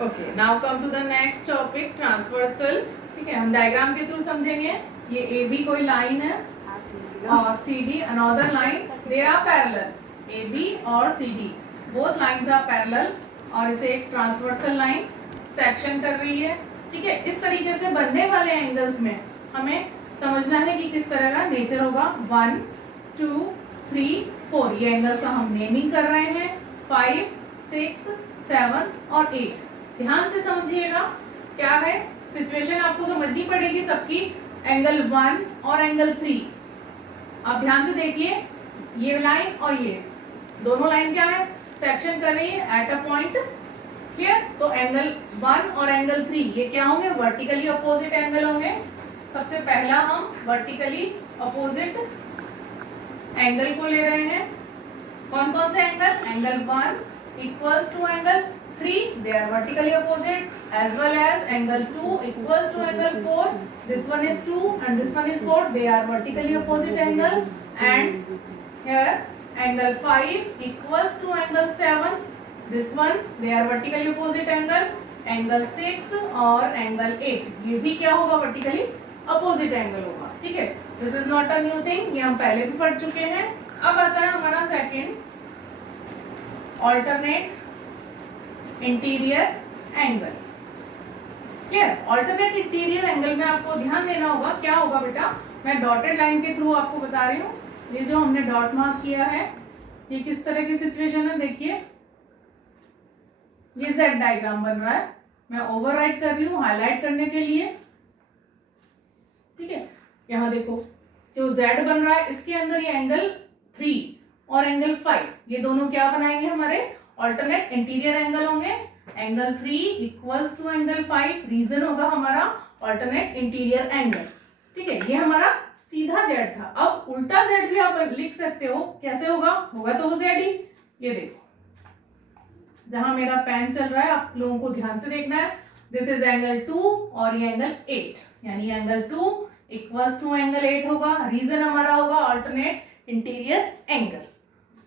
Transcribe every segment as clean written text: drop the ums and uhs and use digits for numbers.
Okay, now come to the next topic, transversal. ठीक है, हम डायग्राम के थ्रू समझेंगे। ये ए बी कोई लाइन है और C D another line, they are parallel. A B और C D both lines are parallel और इसे एक ट्रांसवर्सल लाइन सेक्शन कर रही है। ठीक है, इस तरीके से बनने वाले एंगल्स में हमें समझना है कि किस तरह का नेचर होगा। 1 2 3 4 ये एंगल्स का हम नेमिंग कर रहे हैं। 5 6 7 और 8। ध्यान से समझिएगा क्या है सिचुएशन, आपको समझनी पड़ेगी सबकी। एंगल 1 और एंगल 3, आप ध्यान से देखिए, ये लाइन और ये दोनों लाइन क्या है, सेक्शन कर रही है एट अ पॉइंट। क्लियर? तो एंगल 1 और एंगल 3 ये क्या होंगे, वर्टिकली अपोजिट एंगल होंगे। सबसे पहला हम वर्टिकली अपोजिट एंगल को ले रहे हैं। कौन कौन से angle? Angle 1 equals to angle 3, they are vertically opposite, as well as angle 2 equals to angle 4. This one is 2 and this one is 4. They are vertically opposite angle. And here angle 5 equals to angle 7. This one they are vertically opposite angle. Angle 6 और angle 8 ये भी क्या होगा, vertically opposite angle होगा। ठीक है, this is not a new thing, ये हम पहले भी पढ़ चुके हैं। अब आता है हमारा second, alternate interior angle. Clear? Alternate interior angle में आपको ध्यान देना होगा। क्या होगा बेटा, मैं डॉटेड लाइन के थ्रू आपको बता रही हूँ। ये जो हमने डॉट मार्क किया है ये किस तरह की सिचुएशन है, देखिए ये जेड डायग्राम बन रहा है, मैं ओवरराइट कर रही हूँ हाईलाइट करने के लिए। ठीक है, यहाँ देखो जो जेड बन रहा है इसके अंदर ये एंगल 3 और एंगल 5 ये दोनों क्या बनाएंगे, हमारे ऑल्टरनेट इंटीरियर एंगल होंगे। Angle 3 equals to angle 5, reason होगा हमारा ऑल्टरनेट इंटीरियर एंगल। ठीक है, ये हमारा सीधा जेड था। अब उल्टा जेड भी आप लिख सकते हो, कैसे होगा, होगा तो वो जेड ही। ये देखो जहां मेरा पेन चल रहा है आप लोगों को ध्यान से देखना है। दिस इज एंगल 2 और ये एंगल 8, यानी एंगल 2 इक्वल्स टू एंगल 8 होगा। रीजन हमारा होगा ऑल्टरनेट इंटीरियर एंगल।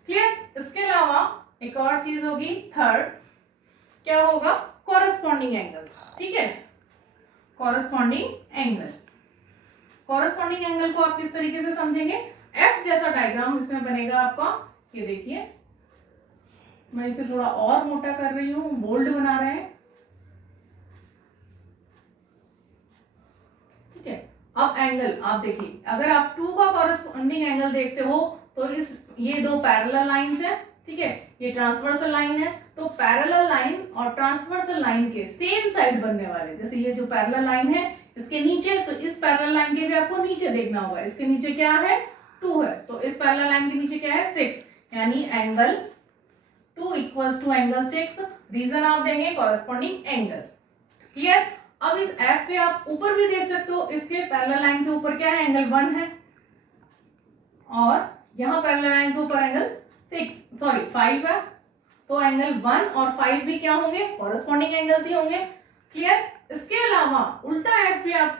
क्लियर? इसके अलावा एक और चीज होगी, थर्ड क्या होगा, कॉरेस्पॉन्डिंग एंगल्स। ठीक है, कॉरेस्पॉन्डिंग एंगल। कॉरेस्पॉन्डिंग एंगल को आप किस तरीके से समझेंगे, एफ जैसा डायग्राम इसमें बनेगा आपका। ये देखिए मैं इसे थोड़ा और मोटा कर रही हूँ, बोल्ड बना रहे हैं। ठीक है, अब एंगल आप देखिए, अगर आप 2 का कॉरेस्पॉन्डिंग एंगल देखते हो तो इस ये दो पैरेलल लाइंस है। ठीक है, ये ट्रांसवर्सल लाइन है, तो पैरेलल लाइन और ट्रांसवर्सल लाइन के सेम साइड बनने वाले, जैसे ये जो पैरेलल लाइन है इसके नीचे, तो इस पैरेलल लाइन के भी आपको नीचे देखना होगा। इसके नीचे क्या है, 2 है, तो इस पैरेलल लाइन के नीचे क्या है, 6, यानी angle 2 equals to angle 6। Reason आप देंगे कॉरेस्पॉन्डिंग एंगल। क्लियर? अब इस एफ पे आप ऊपर भी देख सकते हो, इसके पैरेलल लाइन के ऊपर क्या है, एंगल 1 है, और यहाँ पैरेलल लाइन के ऊपर एंगल 5 है, तो एंगल 1 और 5 भी क्या होंगे, कॉरेस्पॉन्डिंग एंगल्स ही होंगे। क्लियर? इसके अलावा उल्टा एफ भी आप,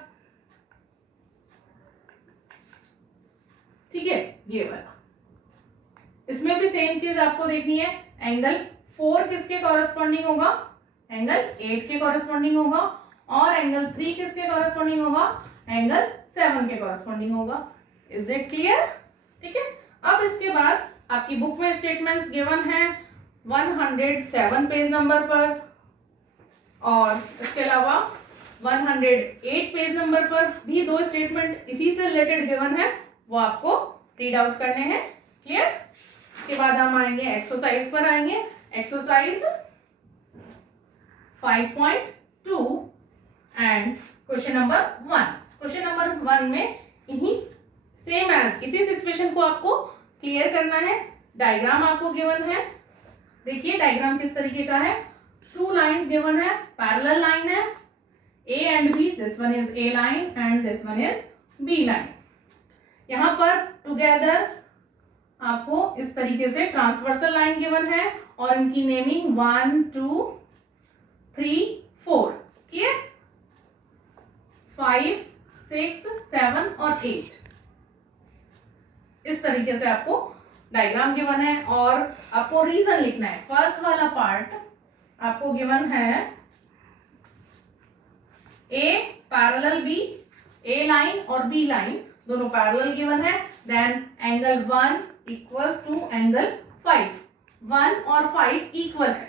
ठीक है, ये वाला, इसमें भी सेम चीज आपको देखनी है। एंगल 4 किसके कॉरेस्पॉन्डिंग होगा, एंगल 8 के कॉरेस्पॉन्डिंग होगा, और एंगल 3 किसके कॉरेस्पॉन्डिंग होगा, एंगल 7 के कॉरेस्पॉन्डिंग होगा। Is it clear? ठीक है, अब इसके बाद आपकी बुक में स्टेटमेंट्स गिवन है 107 पेज नंबर पर, और इसके अलावा 108 पेज नंबर पर भी 2 स्टेटमेंट इसी से रिलेटेड गिवन है, वो आपको रीड आउट करने हैं। क्लियर? इसके बाद हम आएंगे एक्सरसाइज पर, आएंगे exercise 5.2 and question number 1। Question number 1 में इन्हीं सेम एज इसी सिचुएशन को आपको क्लियर करना है। डायग्राम आपको गिवन है, देखिए डायग्राम किस तरीके का है। 2 लाइंस गिवन है, पैरेलल लाइन है A and B, this one is A line and this one is B line. यहां पर टुगेदर आपको इस तरीके से ट्रांसवर्सल लाइन गिवन है और इनकी नेमिंग 1 2 3 4। क्लियर? 5 6 7 और 8 इस तरीके से आपको डायग्राम गिवन है, और आपको रीजन लिखना है। फर्स्ट वाला पार्ट आपको गिवन है A parallel B, A line और बी लाइन दोनों पैरेलल गिवन है, then angle 1 equals to angle 5, 1 और 5 इक्वल है।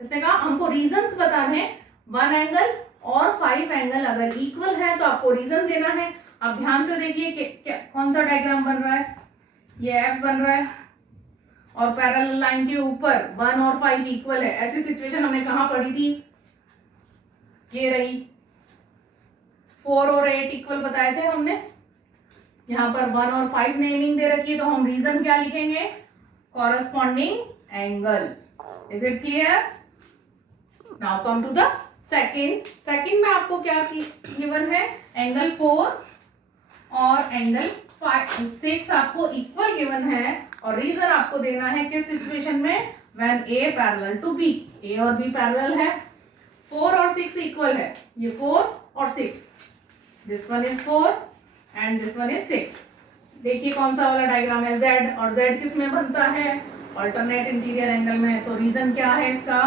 इसने कहा हमको रीजंस बताने हैं, 1 एंगल और 5 एंगल अगर इक्वल है तो आपको रीजन देना है। आप ध्यान से देखिए कि कौन सा डायग्राम बन रहा है, ये एफ बन रहा है और पैरेलल लाइन के ऊपर 1 और 5 इक्वल है। ऐसी सिचुएशन हमने कहाँ पढ़ी थी, ये रही, 4 और 8 इक्वल बताए थे हमने। यहाँ पर 1 और 5 नेमिंग दे रखी है, तो हम रीजन क्या लिखेंगे, corresponding angle. Is it clear? Now come to the second में आपको क्या गिवन है, एंगल 4 और एंगल 6 आपको इक्वल गिवन है और रीजन आपको देना है किस सिचुएशन में, when A parallel to B, A और बी पैरेलल है, 4 और 6 इक्वल है, ये 4 और 6, this one is 4 and this one is 6। देखिए कौन सा वाला डायग्राम है, Z, और Z किस में बनता है, ऑल्टरनेट इंटीरियर एंगल में। तो रीजन क्या है इसका,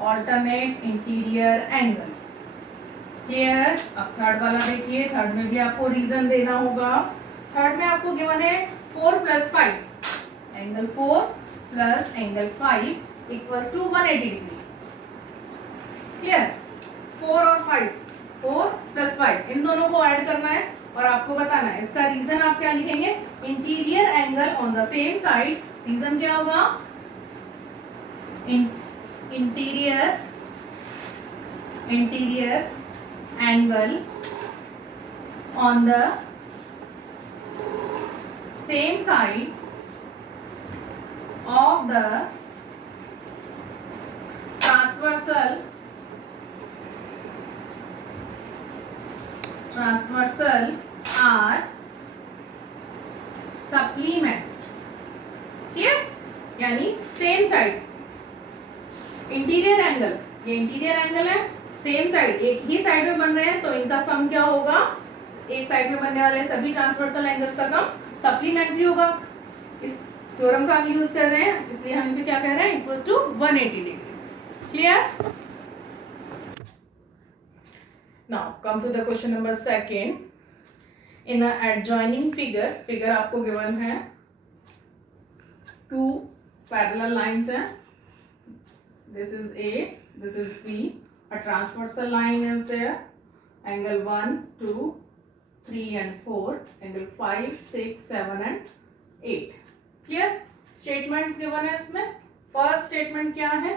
ऑल्टरनेट इंटीरियर एंगल। क्लियर? अब थर्ड वाला देखिए, थर्ड में भी आपको रीजन देना होगा। थर्ड में आपको गिवन है 4 + 5, angle 4 plus angle 5 equals to 180 degree. Clear? 4 और 5, 4 + 5 इन दोनों को ऐड करना है और आपको बताना है। इसका रीजन आप क्या लिखेंगे, interior angle on the same side. Reason क्या होगा, interior angle on the same side of the transversal are supplement। Clear? यानी सेम साइड, इंटीरियर एंगल, ये इंटीरियर एंगल है, सेम साइड, एक ही साइड में बन रहे हैं, तो इनका सम क्या होगा, एक साइड में बनने वाले सभी ट्रांसवर्सल एंगल्स का सम सप्लीमेंट्री होगा। इस थ्योरम का हम यूज कर रहे हैं, इसलिए हम इसे क्या कह रहे हैं, equals to 180 degree. Clear? Now come to the question number second. In a adjoining figure आपको गिवन है 2 पैरेलल लाइंस हैं, this is A, this is B, a transversal line is there, angle 1, 2, 3 and 4, angle 5, 6, 7 and 8। Clear? Statements given है इसमें। First statement क्या है,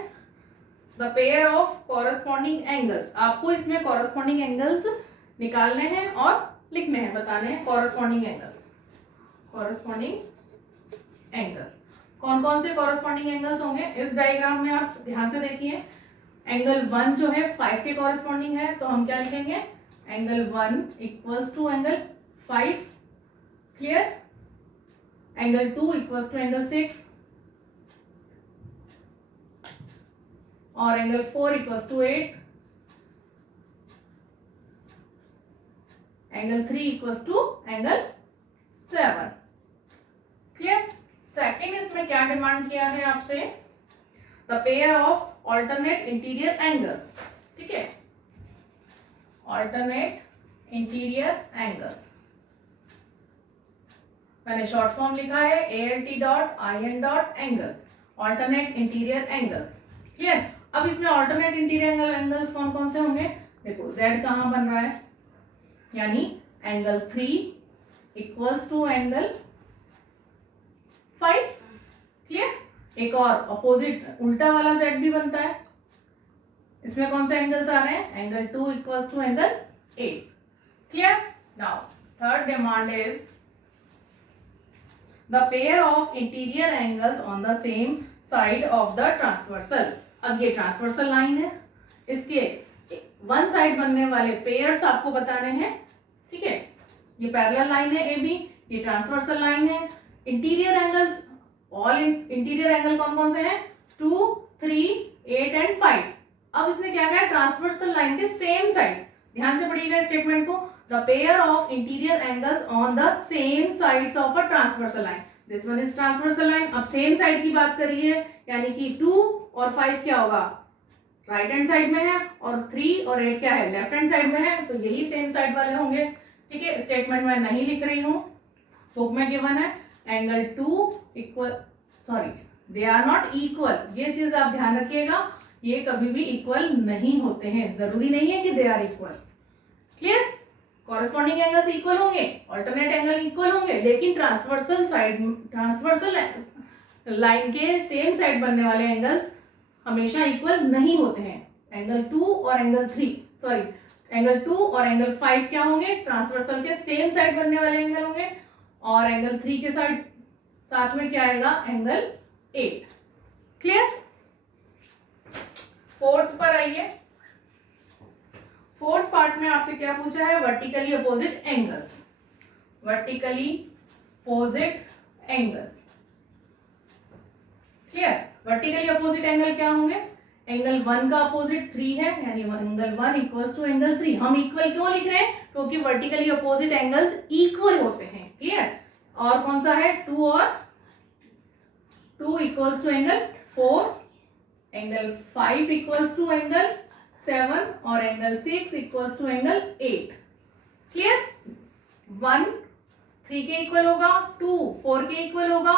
the pair of corresponding angles. आपको इसमें corresponding angles निकालने हैं और लिखने हैं, बताने हैं कॉरस्पॉन्डिंग एंगल्स। कौन कौन से कॉरस्पॉन्डिंग एंगल्स होंगे इस डायग्राम में, आप ध्यान से देखिए। एंगल 1 जो है 5 के कॉरस्पॉन्डिंग है, तो हम क्या लिखेंगे, angle 1 equals to angle 5। Clear? Angle 2 equals to angle 6 और angle 4 equals to 8, angle 3 equals to angle 7। Clear? Second इसमें क्या डिमांड किया है आपसे, the pair of alternate interior angles. ठीक है, ऑल्टरनेट इंटीरियर एंगल्स मैंने शॉर्ट फॉर्म लिखा है ALT.IN angles, alternate interior angles. Clear? अब इसमें ऑल्टरनेट इंटीरियर एंगल्स कौन कौन से होंगे, देखो Z कहाँ बन रहा है, यानी angle 3 equals to angle 5। Clear? एक और अपोजिट उल्टा वाला Z भी बनता है, इसमें कौन से एंगल्स आ रहे हैं, angle 2 equals to angle 8। Clear? Now third demand is the pair of interior angles on the same side of the transversal। अब ये ट्रांसवर्सल लाइन है, इसके वन साइड बनने वाले पेयर्स आपको बताने हैं। ठीक है, ये पैरेलल लाइन है AB, ये ट्रांसवर्सल लाइन है। Interior angles, all interior angle कौन कौन से हैं, 2, 3, 8 एंड 5। अब इसने क्या किया, ट्रांसवर्सल लाइन के सेम साइड, ध्यान से पढ़िएगा स्टेटमेंट को, the pair of interior angles on the same sides of a transversal line। this one is transversal line। अब सेम साइड की बात करिए, यानी कि 2 और 5 क्या होगा, राइट हैंड साइड में है और 3 और 8 क्या है, लेफ्ट हैंड साइड में है, तो यही सेम साइड वाले होंगे। ठीक है, स्टेटमेंट में नहीं लिख रही हूँ, बुक में गिवन है angle 2 equal, sorry they are not equal, ये चीज आप ध्यान रखिएगा, ये कभी भी इक्वल नहीं होते हैं, जरूरी नहीं है कि they are equal. Clear, corresponding angles equal होंगे, अल्टरनेट एंगल इक्वल होंगे, लेकिन ट्रांसवर्सल साइड, ट्रांसवर्सल लाइन के सेम साइड बनने वाले एंगल्स हमेशा इक्वल नहीं होते हैं। एंगल 2 और एंगल 3, सॉरी एंगल 2 और एंगल 5 क्या होंगे, ट्रांसवर्सल के सेम साइड बनने वाले एंगल होंगे, और एंगल 3 के साथ में क्या आएगा, एंगल 8। क्लियर, फोर्थ पर आइए। फोर्थ पार्ट में आपसे क्या पूछा है, vertically opposite angles, vertically opposite angles. Clear, vertically opposite angle क्या होंगे, एंगल 1 का अपोजिट 3 है, यानी एंगल 1 इक्वल्स टू एंगल 3। हम इक्वल क्यों लिख रहे हैं, क्योंकि वर्टिकली अपोजिट एंगल्स इक्वल होते हैं। क्लियर, और कौन सा है, 2 और 2 equals to angle 4, angle 5 equals to angle 7 और angle 6 equals to angle 8। Clear, 1 3 के इक्वल होगा, 2 4 के इक्वल होगा,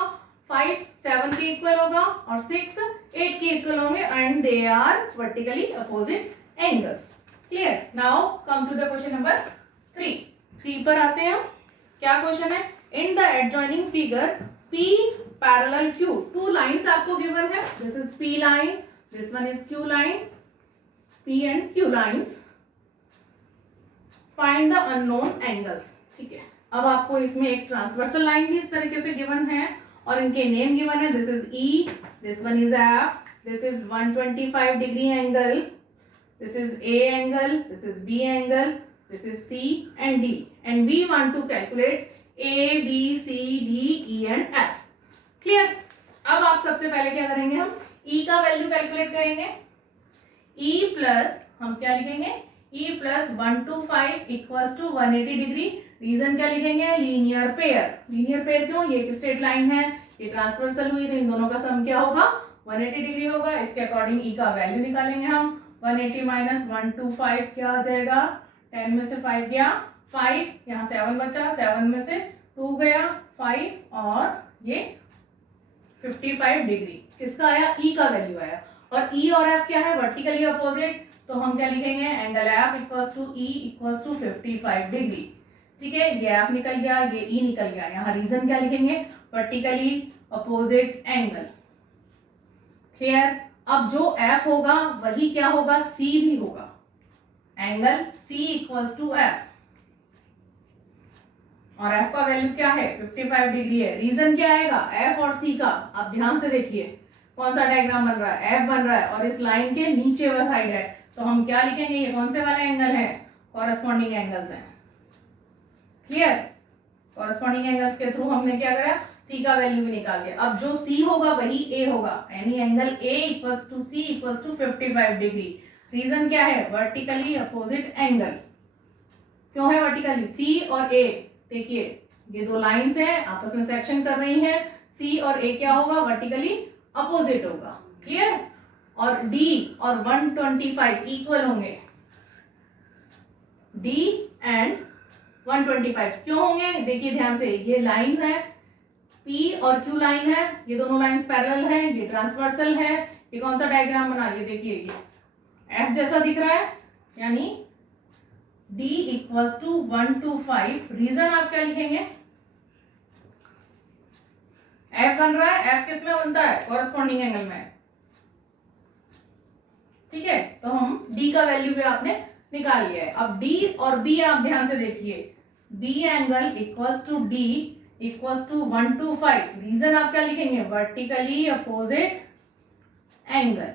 5 7 के इक्वल होगा और 6 8 के इक्वल होंगे, and they are vertically opposite angles. Clear, now come to the question number 3 पर आते हैं हम। क्या क्वेश्चन है, in the adjoining figure P parallel Q, 2 lines आपको गिवन है, this is P line, this one is Q line, P and Q lines, find the unknown angles. ठीक है, अब आपको इसमें एक ट्रांसवर्सल लाइन भी इस तरीके से गिवन है और इनके नेम गिवन है, this is E, this one is F, this is 125 degree angle, this is A angle, this is B angle, this is C and D, and we want to calculate A, B, C, D, E and F. क्लियर, अब आप सबसे पहले क्या करेंगे, हम E का value calculate करेंगे। E प्लस हम क्या लिखेंगे, E plus 125 equals to 180 degree. Reason क्या लिखेंगे, लीनियर पेयर। लीनियर पेयर क्यों, ये एक स्ट्रेट लाइन है, ये ट्रांसवर्सल हुई, तो इन दोनों का सम क्या होगा, 180 डिग्री होगा। इसके अकॉर्डिंग E का वैल्यू निकालेंगे हम, 180 माइनस 125 क्या आ जाएगा, 10 में से 5 गया 5, यहाँ 7 बचा, 7 में से 2 गया 5, और ये 55 डिग्री किसका आया, E का वैल्यू आया। और E और F क्या है, वर्टिकली अपोजिट, तो हम क्या लिखेंगे, angle F equals to E equals to 55 degree. ठीक है, ये F निकल गया, ये E निकल गया, यहाँ रीजन क्या लिखेंगे, वर्टिकली अपोजिट एंगल। क्लियर, अब जो F होगा वही क्या होगा, C भी होगा, angle C equals to F, और F का वैल्यू क्या है, 55 डिग्री है। रीजन क्या आएगा, F और C का, आप ध्यान से देखिए कौन सा डायग्राम बन रहा है, F बन रहा है और इस लाइन के नीचे वाला साइड है, तो हम क्या लिखेंगे, ये कौन से वाले एंगल है, कॉरेस्पॉन्डिंग एंगल्स हैं। क्लियर, कॉरेस्पॉन्डिंग एंगल्स के थ्रू हमने क्या करा, C का वैल्यू भी निकाल दिया। अब जो C होगा वही A होगा, यानी angle A equals to C equals to 55 degree. Reason क्या है, वर्टिकली अपोजिट एंगल। क्यों है वर्टिकली, C और A, देखिए ये दो लाइंस हैं, आपस में सेक्शन कर रही हैं, C और A क्या होगा, वर्टिकली अपोजिट होगा। क्लियर, और D और 125 इक्वल होंगे, D एंड 125 क्यों होंगे, देखिए ध्यान से, ये लाइन है P और Q लाइन है, ये दोनों लाइंस पैरेलल है, ये ट्रांसवर्सल है। ये कौन सा डायग्राम बना, ये देखिए ये F जैसा दिख रहा है, यानी D इक्वल्स टू 125। रीजन आप क्या लिखेंगे, F बन रहा है, F किस में बनता है, कॉरेस्पॉन्डिंग एंगल में। ठीक है, तो हम D का वैल्यू भी आपने निकाल लिया है। अब D और B आप ध्यान से देखिए, B angle equals to D equals to 125। Reason आप क्या लिखेंगे, वर्टिकली अपोजिट एंगल।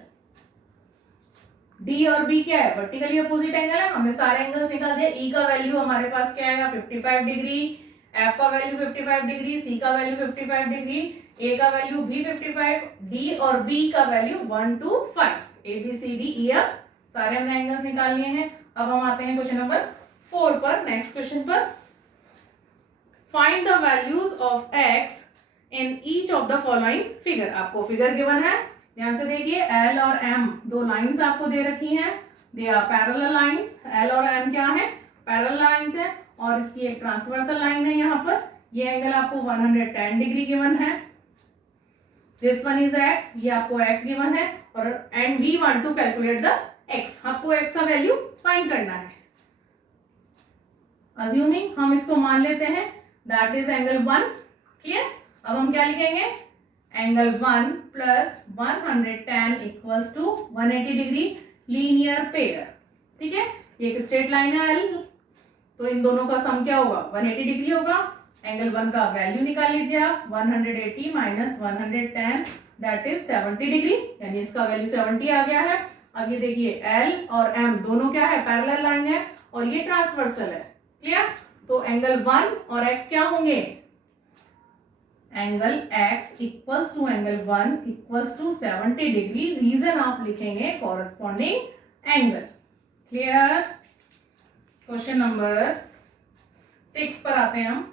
D और B क्या है, वर्टिकली अपोजिट एंगल है, हमने सारे एंगल्स निकाल दिए। E का वैल्यू हमारे पास क्या आएगा, 55 डिग्री, F का वैल्यू 55 डिग्री, C का वैल्यू 55 डिग्री, A का वैल्यू भी 55, D और B का value 1 to 5, A B C D E F सारे हमने एंगल्स निकाल लिए हैं। अब हम आते हैं क्वेश्चन नंबर 4 पर, नेक्स्ट क्वेश्चन पर। Find the values of x in each of the following figure. आपको फिगर गिवन है, ध्यान से देखिए, एल और एम दो लाइंस आपको दे रखी हैं, they are parallel lines. L और एम क्या है, पैरेलल लाइंस है, और इसकी एक ट्रांसवर्सल लाइन है यहाँ पर। ये एंगल आपको 110 डिग्री गिवन है। दिस वन इज एक्स, ये आपको एक्स गिवन है, और and we want to calculate the X, आपको एक्स का वैल्यू फाइंड करना है। अज्यूमिंग हम इसको मान लेते हैं दैट इज एंगल 1। क्लियर? अब हम क्या लिखेंगे, angle 1 plus 110 equals to 180 degree linear pair. ठीक है, ये एक स्ट्रेट लाइन है एल, तो इन दोनों का सम क्या होगा, 180 डिग्री होगा। एंगल 1 का वैल्यू निकाल लीजिए आप, 180 माइनस 110 दैट इज 70 डिग्री, यानी इसका वैल्यू 70 आ गया है। अब ये देखिए एल और एम दोनों क्या है, पैरेलल लाइन है, और ये ट्रांसवर्सल है। क्लियर? तो एंगल 1 और एक्स क्या होंगे, angle x equals to angle 1 equals to 70 degree. Reason आप लिखेंगे corresponding angle. Clear? Question number 6 पर आते हैं हम।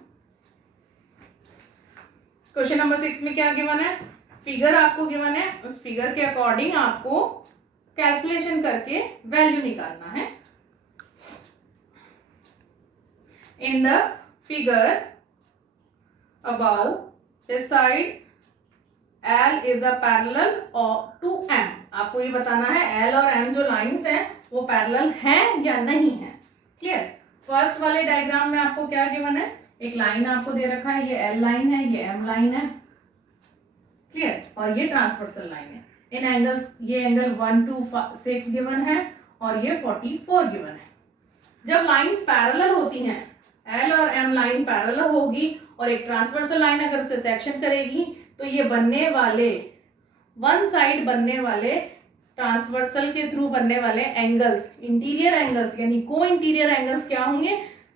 क्वेश्चन नंबर 6 में क्या गिवन है, फिगर आपको गिवन है, उस फिगर के अकॉर्डिंग आपको कैलकुलेशन करके वैल्यू निकालना है। In the figure above this side L is a parallel to M। आपको ये बताना है L और M जो लाइंस हैं वो पैरेलल हैं या नहीं है। क्लियर? फर्स्ट वाले डायग्राम में आपको क्या गिवन है, एक लाइन आपको दे रखा है, ये L लाइन है, ये M लाइन है। क्लियर? और ये ट्रांसवर्सल लाइन है। इन एंगल्स, ये एंगल 1 to 6 गिवन है, और ये 44 गिवन है। जब लाइंस पैरेलल होती हैं, L और M लाइन पैरेलल होगी, और एक ट्रांसवर्सल लाइन अगर उसे सेक्शन करेगी, तो ये बनने वाले वन साइड बनने वाले ट्रांसवर्सल के थ्रू बनने वाले एंगल्स, इंटीरियर एंगल्स यानी को इंटीरियर एंगल्स क्या होंगे,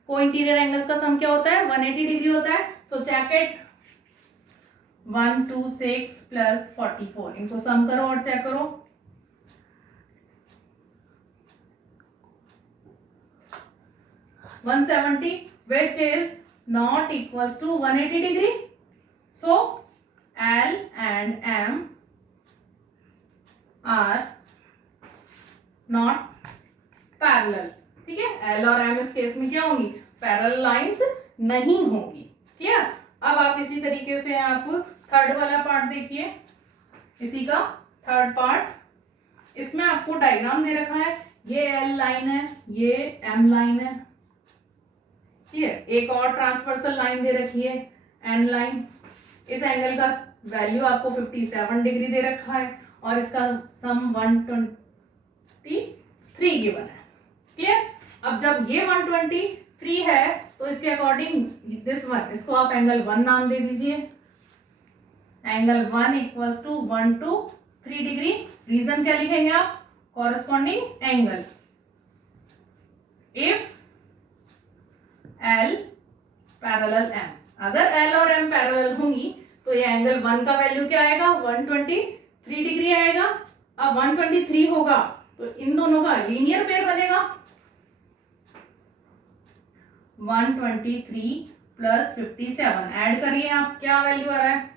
को इंटीरियर एंगल्स का सम क्या होता है, 180 डिग्री होता है। सो चेक इट, 126 प्लस 44, इनको सम करो और चेक करो। (170) which is not equals to 180 degree. So L and M are not parallel। ठीक है, L और M इस केस में क्या होंगी, पैरेलल लाइंस नहीं होंगी। क्लियर? अब आप इसी तरीके से आप थर्ड वाला पार्ट देखिए, इसी का थर्ड पार्ट, इसमें आपको डायग्राम दे रखा है, ये L लाइन है, ये M लाइन है। क्लियर? एक और ट्रांसवर्सल लाइन दे रखी है, एन लाइन। इस एंगल का वैल्यू आपको 57 डिग्री दे रखा है, और इसका सम 123 गिवन है। क्लियर? अब जब ये 123 है, तो इसके अकॉर्डिंग दिस वन, इसको आप एंगल 1 नाम दे दीजिए। Angle 1 equals to 123 degree. Reason क्या लिखेंगे आप, corresponding angle. If L parallel M, अगर L और M पैरेलल होंगी, तो ये एंगल 1 का वैल्यू क्या आएगा, 123 डिग्री आएगा। अब 123 होगा तो इन दोनों का लीनियर पेयर बनेगा। 123 प्लस 57 ऐड करिए आप, क्या वैल्यू आ रहा है,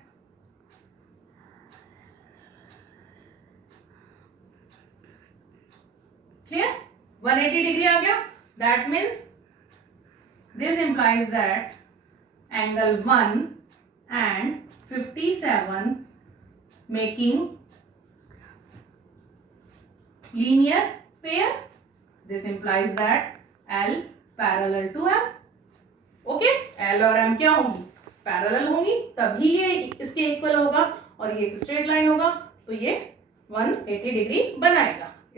क्लियर? 180 डिग्री आ गया। That means this implies that angle 1 and 57 making linear pair. This implies that L parallel to M. Okay? L और M क्या होंगी, पैरेलल होंगी, तभी ये इसके इक्वल होगा, और ये एक स्ट्रेट लाइन होगा, तो ये 180 डिग्री बनाएगा।